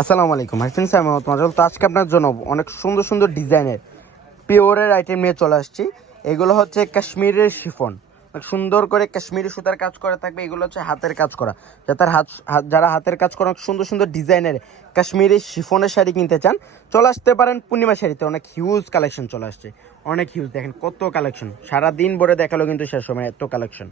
আসসালামু আলাইকুম হাসিন সাহেব মোহাম্মদ তো আজকে আপনার জন্য অনেক সুন্দর সুন্দর ডিজাইনের পিওরের আইটেম নিয়ে চলে আসছি। এগুলো হচ্ছে কাশ্মীরের শিফন, সুন্দর করে কাশ্মীরি সুতার কাজ করা থাকবে। এগুলো হচ্ছে হাতের কাজ করা, যারা হাতের কাজ করা সুন্দর সুন্দর ডিজাইনের কাশ্মীরি শিফনের শাড়ি কিনতে চান চলে আসতে পারেন পূর্ণিমা শাড়িতে। অনেক হিউজ কালেকশন চলে আসছে, অনেক হিউজ। দেখেন কত কালেকশন, সারাদিন ভরে দেখালো কিন্তু শেষ সময় এত কালেকশন।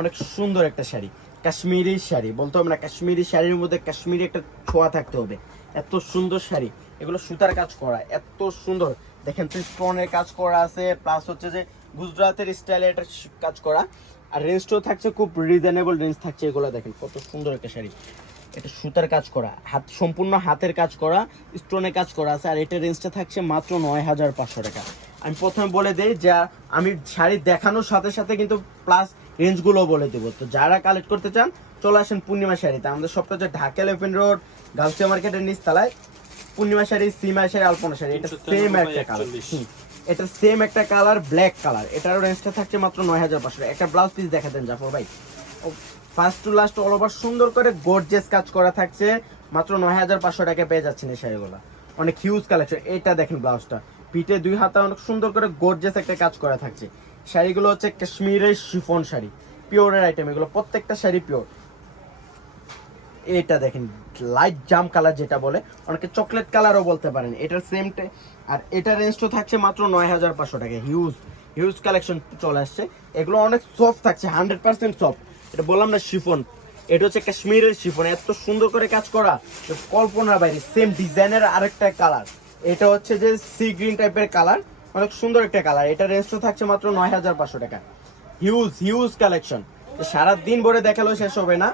অনেক সুন্দর একটা শাড়ি, কাশ্মীরি শাড়ি বলতে হবে না, কাশ্মীরি শাড়ির মধ্যে কাশ্মীরি একটা ছোঁয়া থাকতে হবে। এত সুন্দর শাড়ি, এগুলো সুতার কাজ করা, এত সুন্দর। দেখেন স্টোনের কাজ করা আছে, প্লাস হচ্ছে যে গুজরাতের স্টাইলে এটা কাজ করা। আর রেঞ্জটাও থাকছে খুব রিজনেবল রেঞ্জ থাকছে। এগুলো দেখেন কত সুন্দর একটা শাড়ি, এটা সুতার কাজ করা, হাত সম্পূর্ণ হাতের কাজ করা, স্টোনের কাজ করা আছে। আর এটা রেঞ্জটা থাকছে মাত্র ৯,৫০০ টাকা। আমি প্রথমে বলে দিই যে আমি শাড়ি দেখানোর সাথে সাথে কিন্তু প্লাস রেঞ্জগুলো বলে দেবো। তো যারা কালেক্ট করতে চান চলে আসেন পূর্ণিমা শাড়িতে। আমাদের সবটা হচ্ছে ঢাকা এলিফ্যান্ট রোড গাউসিয়া মার্কেটের নিচতলায়। পূর্ণিমা শাড়ি, সিমা শাড়ি, আলপনা শাড়ি, এটা সেম একটা কালার, এটা সেম একটা কালার, ব্ল্যাক কালার। এটার রেঞ্জটা থাকছে মাত্র ৯,৫০০। একটা ব্লাউজ পিস দেখা দেন জাফর ভাই, first to last all over সুন্দর করে গর্জিয়াস কাজ করা থাকছে। মাত্র ৯,৫০০ টাকায় পেয়ে যাচ্ছেন এই শাড়িগুলো, অনেক হিউজ কালেকশন। এটা দেখেন ব্লাউজটা, পিঠে 2 হাতা অনেক সুন্দর করে গর্জিয়াস একটা কাজ করা থাকছে। শাড়িগুলো হচ্ছে কাশ্মীরের শিফন শাড়ি, পিওরের আইটেম এগুলো, প্রত্যেকটা শাড়ি পিওর। এটা দেখেন লাইট জাম কালার যেটা বলে, অনেকে চকলেট কালারও বলতে পারেন, এটার সেম। আর এটার রেঞ্জটা থাকছে মাত্র ৯,৫০০ টাকা। হিউজ হিউজ কালেকশন চলে আসছে। এগুলো অনেক সফট থাকছে, 100% সফট। এটা বললাম না শিফন, এটা হচ্ছে কাশ্মীরের শিফন, এত সুন্দর করে কাজ করা, কল্পনার বাইরে। সেম ডিজাইনের আরেকটা কালার, এটা হচ্ছে যে সি গ্রিন টাইপের কালার, অনেক সুন্দর একটা কালার। এটা রেঞ্জটা থাকছে মাত্র ৯,৫০০ টাকা। হিউজ হিউজ কালেকশন, সারাদিন ভরে দেখালেও শেষ হবে না।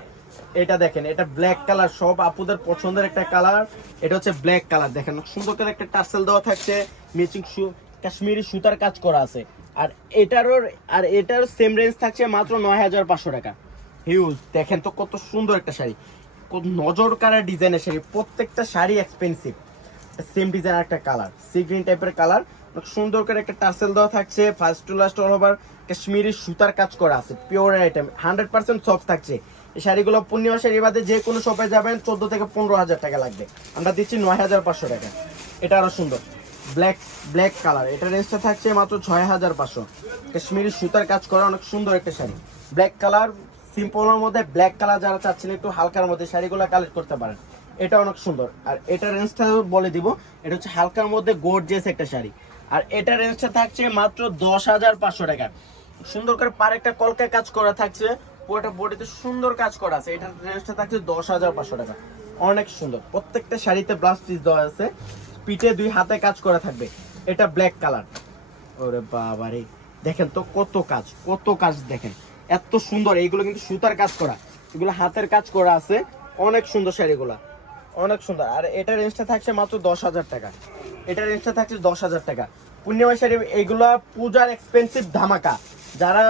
এটা দেখেন, এটা ব্ল্যাক কালার, সব আপুদের পছন্দের একটা কালার। এটা হচ্ছে ব্ল্যাক কালার, দেখেন সুন্দর করে একটা টার্সেল দেওয়া থাকছে, ম্যাচিং কাশ্মীরি সুতার কাজ করা আছে। আর এটারও সেম রেঞ্জ থাকছে মাত্র ৯,৫০০ টাকা। হিউজ, দেখেন তো কত সুন্দর একটা শাড়ি, কত নজর কাড়া ডিজাইনের শাড়ি। প্রত্যেকটা শাড়ি এক্সপেন্সিভ। সেম ডিজাইন একটা কালার, সি গ্রিন টাইপের কালার, সুন্দর করে একটা টার্সেল দেওয়া থাকছে। First to last all over Kashmiri সুতার কাজ করা আছে, পিওর আইটেম, 100% সফট থাকছে। এই শাড়িগুলো পূর্ণিমা শাড়ি বাদে যে কোনো শপে যাবেন 14 থেকে 15,000 টাকা লাগবে, আমরা দিচ্ছি ৯,৫০০ টাকা। এটা আরো সুন্দর, ব্ল্যাক ব্ল্যাক কালার, এটা রেঞ্জটা থাকছে মাত্র ৬,৫০০। কাশ্মীরি সুতার কাজ করা অনেক সুন্দর একটা শাড়ি, ব্ল্যাক কালার, সিম্পলের মধ্যে ব্ল্যাক কালার যারা চাচ্ছেন একটু হালকার মধ্যে শাড়িগুলো কালেক্ট করতে পারেন। এটা অনেক সুন্দর। আর এটা রেঞ্জটা বলে দিব, এটা হচ্ছে হালকার মধ্যে গর্জিয়াস একটা শাড়ি। আর এটা রেঞ্জটা থাকছে মাত্র ১০,৫০০ টাকা। সুন্দর করে পার একটা কলকায় কাজ করা থাকছে, পুরোটা বডিতে সুন্দর কাজ করা আছে। এটার রেঞ্জটা থাকছে ১০,৫০০ টাকা, অনেক সুন্দর। প্রত্যেকটা শাড়িতে ব্লাউজ পিস দেওয়া আছে, পিঠে 2 হাতে কাজ করা থাকবে। এটা ব্ল্যাক কালার, ওরে বাবারে দেখেন তো কত কাজ, কত কাজ দেখেন, এত সুন্দর। এইগুলো কিন্তু সুতার কাজ করা, এগুলো হাতের কাজ করা আছে, অনেক সুন্দর শাড়িগুলা, অনেক সুন্দর। আর এটা রেঞ্জটা থাকছে মাত্র ১০,০০০ টাকা। এটা রেঞ্জটা থাকছে ১০,০০০ টাকা। পূর্ণিমা শাড়ি এইগুলা পূজার এক্সপেন্সিভ ধামাকা। যারা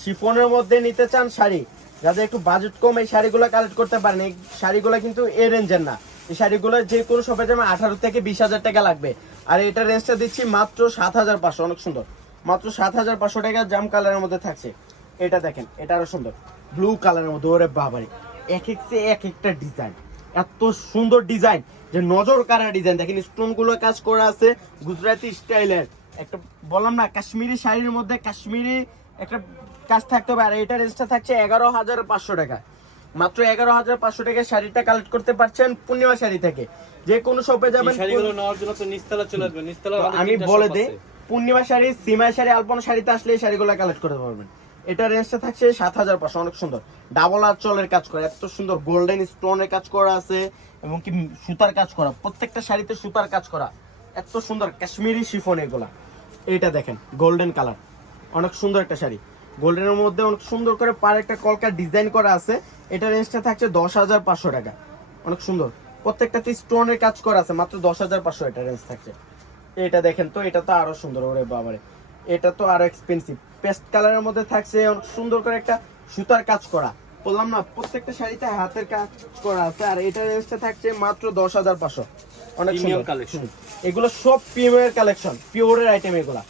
শিফনের মধ্যে নিতে চান শাড়ি, যাদের একটু বাজেট কম, এই শাড়িগুলো কালেক্ট করতে পারেন। এই শাড়িগুলো কিন্তু এই রেঞ্জের না, এই শাড়িগুলো যে কোনো শপে যাবে 18 থেকে 20,000 টাকা লাগবে। আর এটা রেঞ্জটা দিচ্ছি মাত্র ৭,৫০০, অনেক সুন্দর, মাত্র ৭,৫০০ টাকা। জাম কালারের মধ্যে থাকছে। এটা দেখেন, এটা আরো সুন্দর, ব্লু কালারের মধ্যে, ওরে বাবারে এক একটা ডিজাইন, এত সুন্দর ডিজাইন যে নজর কাড়া ডিজাইন। দেখেন স্টোন গুলো কাজ করা আছে গুজরাটি স্টাইলের, একটা বললাম না কাশ্মীরি শাড়ির মধ্যে কাশ্মীরি একটা কাজ থাকতে হবে। আর এটা রেঞ্জটা থাকছে ১১,৫০০ টাকা, মাত্র ১১,৫০০ টাকায় শাড়িটা কালেক্ট করতে পারছেন পূর্ণিমা শাড়ি থেকে। যে কোনো শপে যাবেন, আমি বলে দিই, পূর্ণিমা শাড়ি, সিমা শাড়ি, আলপনা শাড়িতে আসলে এই শাড়িগুলো কালেক্ট করতে পারবেন। এটা রেঞ্জটা থাকছে ৭,৫০০, অনেক সুন্দর। ডাবল আঁচলের কাজ করা, এত সুন্দর গোল্ডেন স্টোনের কাজ করা আছে, এবং কি সুতার কাজ করা, প্রত্যেকটা শাড়িতে সুতার কাজ করা, এত সুন্দর কাশ্মীরি শিফন এগুলা। এটা দেখেন গোল্ডেন কালার, অনেক সুন্দর একটা শাড়ি, গোল্ডেনের মধ্যে অনেক সুন্দর করে পার একটা কলকার ডিজাইন করা আছে। এটা রেঞ্জটা থাকছে ১০,৫০০ টাকা, অনেক সুন্দর। প্রত্যেকটাতে স্টোনের কাজ করা আছে, মাত্র ১০,৫০০ এটা রেঞ্জ থাকছে। এটা দেখেন তো, এটা তো আরো সুন্দর, ওরে বাবারে এটা তো আরো এক্সপেন্সিভ। পেস্ট কালারের মধ্যে থাকছে, অনেক সুন্দর করে একটা সুতার কাজ করা, বললাম না প্রত্যেকটা শাড়িতে হাতের কাজ করা আছে। আর এটা রেঞ্জটা থাকছে মাত্র ১০,৫০০, অনেক সুন্দর কালেকশন। এগুলো সব প্রিমিয়ার কালেকশন, পিওরের আইটেম এগুলা,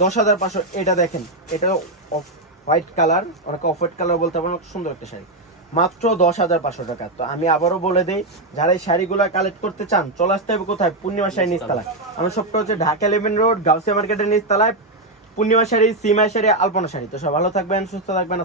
১০,৫০০। এটা দেখেন, এটা হোয়াইট কালার, অনেক অফ হোয়াইট কালার বলতে পারেন, অনেক সুন্দর একটা শাড়ি, মাত্র 10,500 টাকা। তো আমি আবারও বলে দেই, যারা এই শাড়িগুলো কালেক্ট করতে চান চলে আসতে হবে কোথায়, পূর্ণিমা শাড়ি নিচতলায়। আমার সবটা হচ্ছে ঢাকা 11 রোড গাউসিয়া মার্কেটের নিচতলায়, পূর্ণিমা শাড়ি, সীমা শাড়ি, আলপনা শাড়ি। তো সব ভালো থাকবেন, সুস্থ থাকবেন।